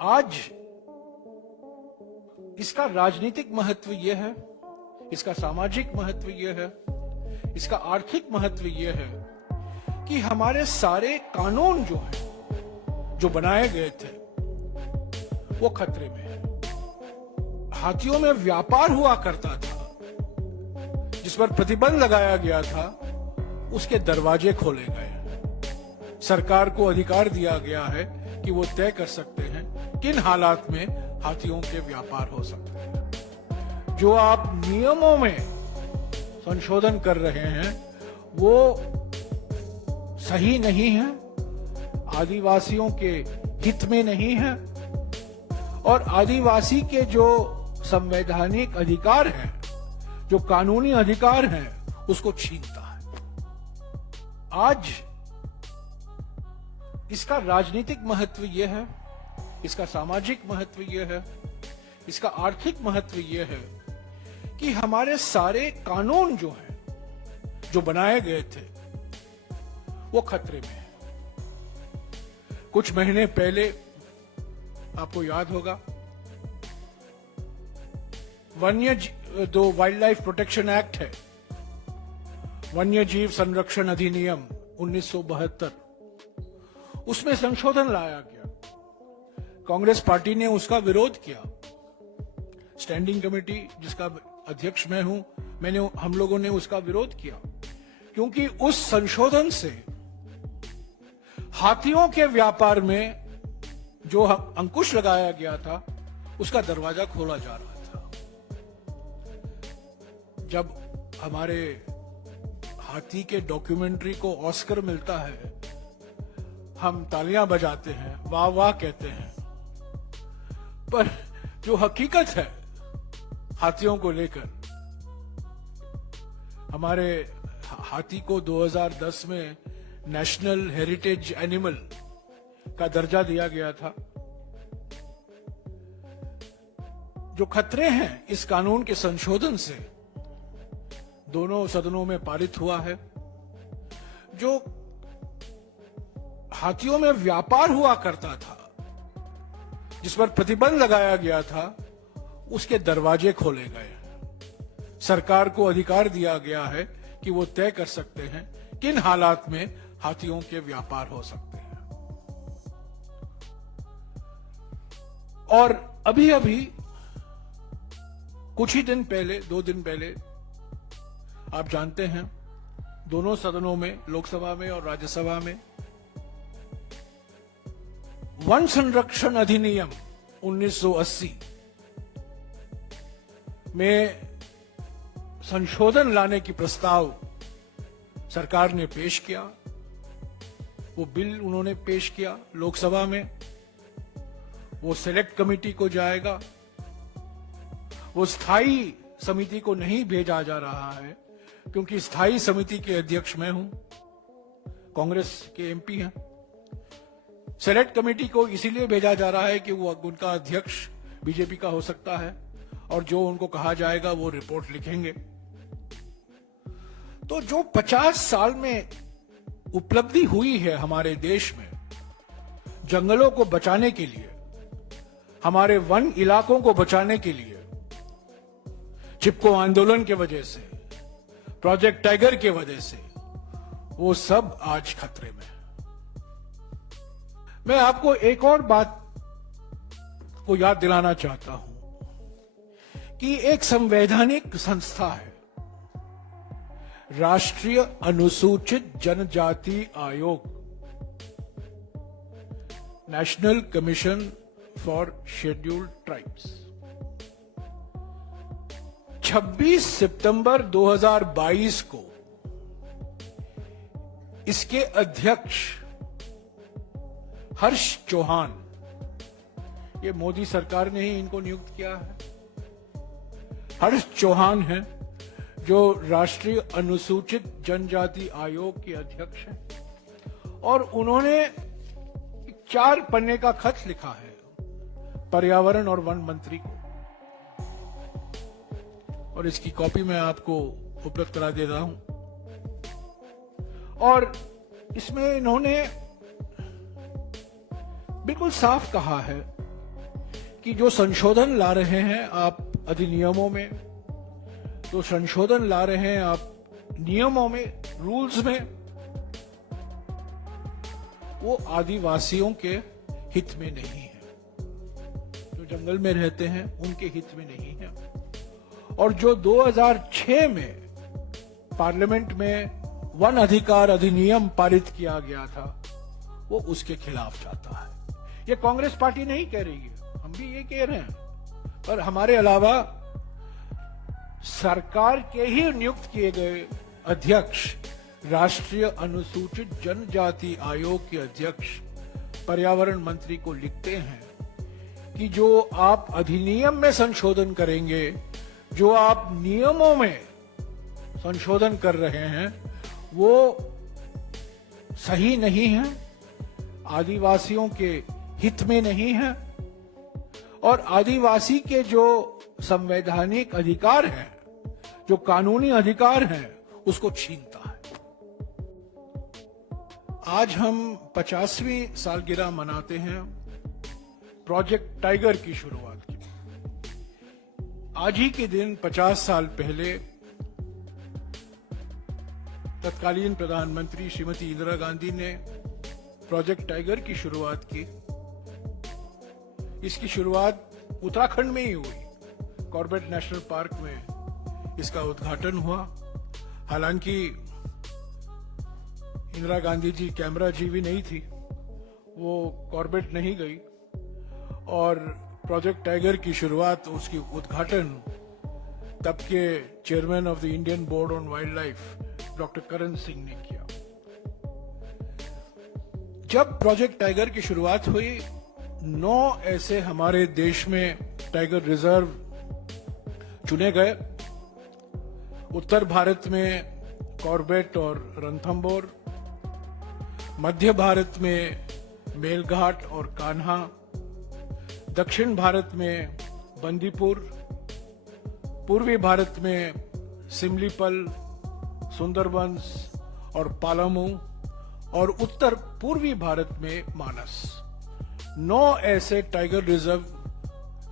आज इसका राजनीतिक महत्व यह है, इसका सामाजिक महत्व यह है, इसका आर्थिक महत्व यह है कि हमारे सारे कानून जो हैं, जो बनाए गए थे, वो खतरे में है। हाथियों में व्यापार हुआ करता था, जिस पर प्रतिबंध लगाया गया था, उसके दरवाजे खोले गए। सरकार को अधिकार दिया गया है कि वो तय कर सकते हैं किन हालात में हाथियों के व्यापार हो सकते हैं। जो आप नियमों में संशोधन कर रहे हैं वो सही नहीं है, आदिवासियों के हित में नहीं है और आदिवासी के जो संवैधानिक अधिकार हैं, जो कानूनी अधिकार हैं, उसको छीनता है। आज इसका राजनीतिक महत्व यह है, इसका सामाजिक महत्व यह है, इसका आर्थिक महत्व यह है कि हमारे सारे कानून जो हैं, जो बनाए गए थे, वो खतरे में है। कुछ महीने पहले आपको याद होगा, वाइल्ड लाइफ प्रोटेक्शन एक्ट है, वन्य जीव संरक्षण अधिनियम 1972, उसमें संशोधन लाया गया। कांग्रेस पार्टी ने उसका विरोध किया। स्टैंडिंग कमेटी, जिसका अध्यक्ष मैं हूं, हम लोगों ने उसका विरोध किया, क्योंकि उस संशोधन से हाथियों के व्यापार में जो अंकुश लगाया गया था, उसका दरवाजा खोला जा रहा था। जब हमारे हाथी के डॉक्यूमेंट्री को ऑस्कर मिलता है, हम तालियां बजाते हैं, वाह वाह कहते हैं, पर जो हकीकत है हाथियों को लेकर, हमारे हाथी को 2010 में नेशनल हेरिटेज एनिमल का दर्जा दिया गया था। जो खतरे हैं इस कानून के संशोधन से दोनों सदनों में पारित हुआ है। जो हाथियों में व्यापार हुआ करता था, जिस पर प्रतिबंध लगाया गया था, उसके दरवाजे खोले गए। सरकार को अधिकार दिया गया है कि वो तय कर सकते हैं किन हालात में हाथियों के व्यापार हो सकते हैं। और अभी अभी कुछ ही दिन पहले, 2 दिन पहले, आप जानते हैं, दोनों सदनों में, लोकसभा में और राज्यसभा में, वन संरक्षण अधिनियम 1980 में संशोधन लाने की प्रस्ताव सरकार ने पेश किया। वो बिल उन्होंने पेश किया लोकसभा में, वो सिलेक्ट कमेटी को जाएगा, वो स्थायी समिति को नहीं भेजा जा रहा है, क्योंकि स्थायी समिति के अध्यक्ष मैं हूं, कांग्रेस के एमपी हैं। सेलेक्ट कमेटी को इसीलिए भेजा जा रहा है कि वो उनका अध्यक्ष बीजेपी का हो सकता है और जो उनको कहा जाएगा वो रिपोर्ट लिखेंगे। तो जो 50 साल में उपलब्धि हुई है हमारे देश में जंगलों को बचाने के लिए, हमारे वन इलाकों को बचाने के लिए, चिपको आंदोलन के वजह से, प्रोजेक्ट टाइगर के वजह से, वो सब आज खतरे में है। मैं आपको एक और बात को याद दिलाना चाहता हूं कि एक संवैधानिक संस्था है, राष्ट्रीय अनुसूचित जनजाति आयोग, national commission for scheduled tribes. 26 सितंबर 2022 को इसके अध्यक्ष हर्ष चौहान, ये मोदी सरकार ने ही इनको नियुक्त किया है, हर्ष चौहान हैं जो राष्ट्रीय अनुसूचित जनजाति आयोग के अध्यक्ष हैं, और उन्होंने 4 पन्ने का खत लिखा है पर्यावरण और वन मंत्री को, और इसकी कॉपी मैं आपको उपलब्ध करा दे रहा हूं। और इसमें इन्होंने बिल्कुल साफ कहा है कि जो संशोधन ला रहे हैं आप अधिनियमों में, जो संशोधन ला रहे हैं आप नियमों में, रूल्स में, वो आदिवासियों के हित में नहीं है। जो जंगल में रहते हैं उनके हित में नहीं है। और जो 2006 में पार्लियामेंट में वन अधिकार अधिनियम पारित किया गया था, वो उसके खिलाफ जाता है। ये कांग्रेस पार्टी नहीं कह रही है, हम भी ये कह रहे हैं। पर हमारे अलावा सरकार के ही नियुक्त किए गए अध्यक्ष, राष्ट्रीय अनुसूचित जनजाति आयोग के अध्यक्ष पर्यावरण मंत्री को लिखते हैं कि जो आप अधिनियम में संशोधन करेंगे, जो आप नियमों में संशोधन कर रहे हैं, वो सही नहीं है, आदिवासियों के हित में नहीं है और आदिवासी के जो संवैधानिक अधिकार हैं, जो कानूनी अधिकार हैं, उसको छीनता है। आज हम 50वीं सालगिरह मनाते हैं प्रोजेक्ट टाइगर की शुरुआत की। आज ही के दिन 50 साल पहले तत्कालीन प्रधानमंत्री श्रीमती इंदिरा गांधी ने प्रोजेक्ट टाइगर की शुरुआत की। इसकी शुरुआत उत्तराखंड में ही हुई। कॉर्बेट नेशनल पार्क में इसका उद्घाटन हुआ। हालांकि इंदिरा गांधी जी कैमरा जी भी नहीं थी, वो कॉर्बेट नहीं गई और प्रोजेक्ट टाइगर की शुरुआत, उसकी उद्घाटन तब के chairman of the Indian Board on wild life doctor Karan Singh ने किया। जब प्रोजेक्ट टाइगर की शुरुआत हुई, 9 ऐसे हमारे देश में टाइगर रिजर्व चुने गए। उत्तर भारत में कॉर्बेट और रणथंबोर, मध्य भारत में मेलघाट और कान्हा, दक्षिण भारत में बंदीपुर, पूर्वी भारत में सिमलीपल, सुंदरबंस और पालामू और उत्तर पूर्वी भारत में मानस। 9 ऐसे टाइगर रिजर्व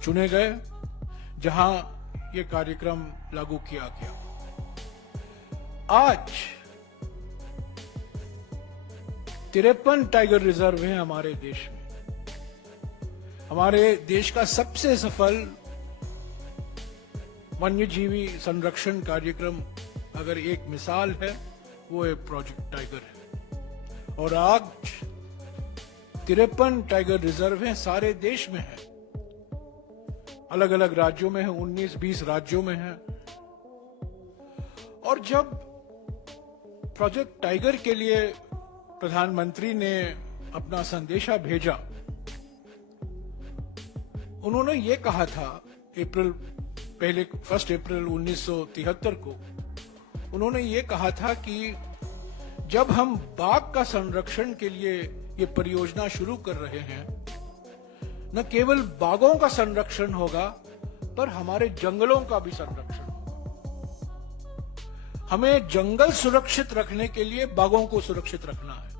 चुने गए जहां ये कार्यक्रम लागू किया गया। आज 53 टाइगर रिजर्व हैं हमारे देश में। हमारे देश का सबसे सफल वन्यजीवी संरक्षण कार्यक्रम अगर एक मिसाल है, वो एक प्रोजेक्ट टाइगर है। और आज 53 टाइगर रिजर्व हैं, सारे देश में हैं, अलग अलग राज्यों में हैं, 19-20 राज्यों में हैं। और जब प्रोजेक्ट टाइगर के लिए प्रधानमंत्री ने अपना संदेशा भेजा, उन्होंने ये कहा था 1 अप्रैल 1973 को, उन्होंने ये कहा था कि जब हम बाघ का संरक्षण के लिए ये परियोजना शुरू कर रहे हैं, न केवल बाघों का संरक्षण होगा, पर हमारे जंगलों का भी संरक्षण होगा। हमें जंगल सुरक्षित रखने के लिए बाघों को सुरक्षित रखना है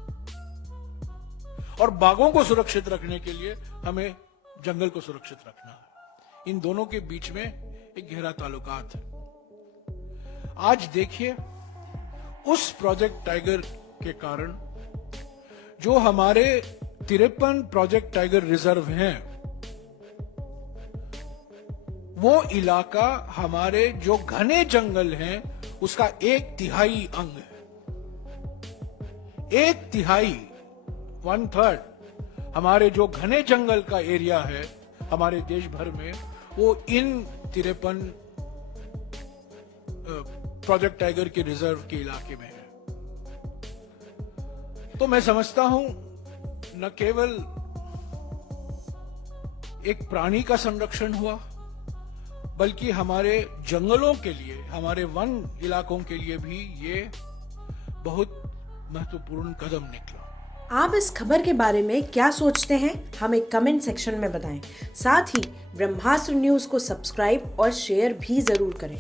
और बाघों को सुरक्षित रखने के लिए हमें जंगल को सुरक्षित रखना है। इन दोनों के बीच में एक गहरा ताल्लुकात है। आज देखिए, उस प्रोजेक्ट टाइगर के कारण जो हमारे 53 प्रोजेक्ट टाइगर रिजर्व हैं, वो इलाका हमारे जो घने जंगल हैं उसका 1/3 अंग है। 1/3 1/3 हमारे जो घने जंगल का एरिया है हमारे देश भर में, वो इन 53 प्रोजेक्ट टाइगर के रिजर्व के इलाके में है। तो मैं समझता हूं, न केवल एक प्राणी का संरक्षण हुआ, बल्कि हमारे जंगलों के लिए, हमारे वन इलाकों के लिए भी ये बहुत महत्वपूर्ण कदम निकला। आप इस खबर के बारे में क्या सोचते हैं, हमें कमेंट सेक्शन में बताएं। साथ ही ब्रह्मास्त्र न्यूज को सब्सक्राइब और शेयर भी जरूर करें।